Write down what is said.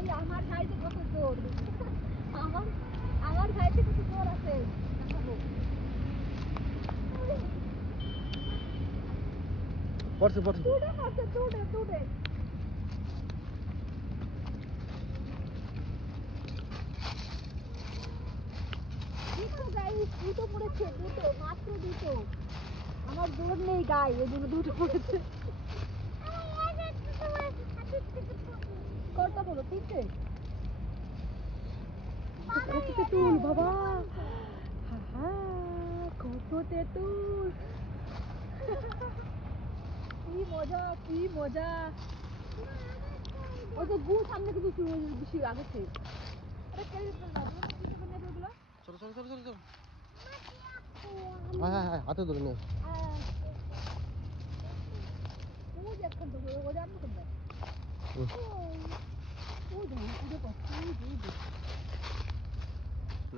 এই আমার সাইডে কত জোর আমার আমার সাইডে কত জোর আছে দেখাবো পড়ছে পড়ছে তুড়ে পড়ছে তুড়ে তুড়ে দুটো গাইস দুটো পড়েছে দুটো মাত্র দুটো আমার জোর নেই গায়ে এই জন্য দুটো পড়েছে কটা বলো তিনটে কত তেঁতুল বাবা কত তেঁতুল কি মজা কি মজা ওই যে গু সামনে কিছু বেশি আগেছে আরে কেড়ে ফেলবা কি করবে নেবে ওগুলো চলো চলো চলো চলো চলো হ্যাঁ হ্যাঁ হ্যাঁ হাতে ধরে নে ও যে এখন তো ও জানো তো ও জানো ওদের পছন্দ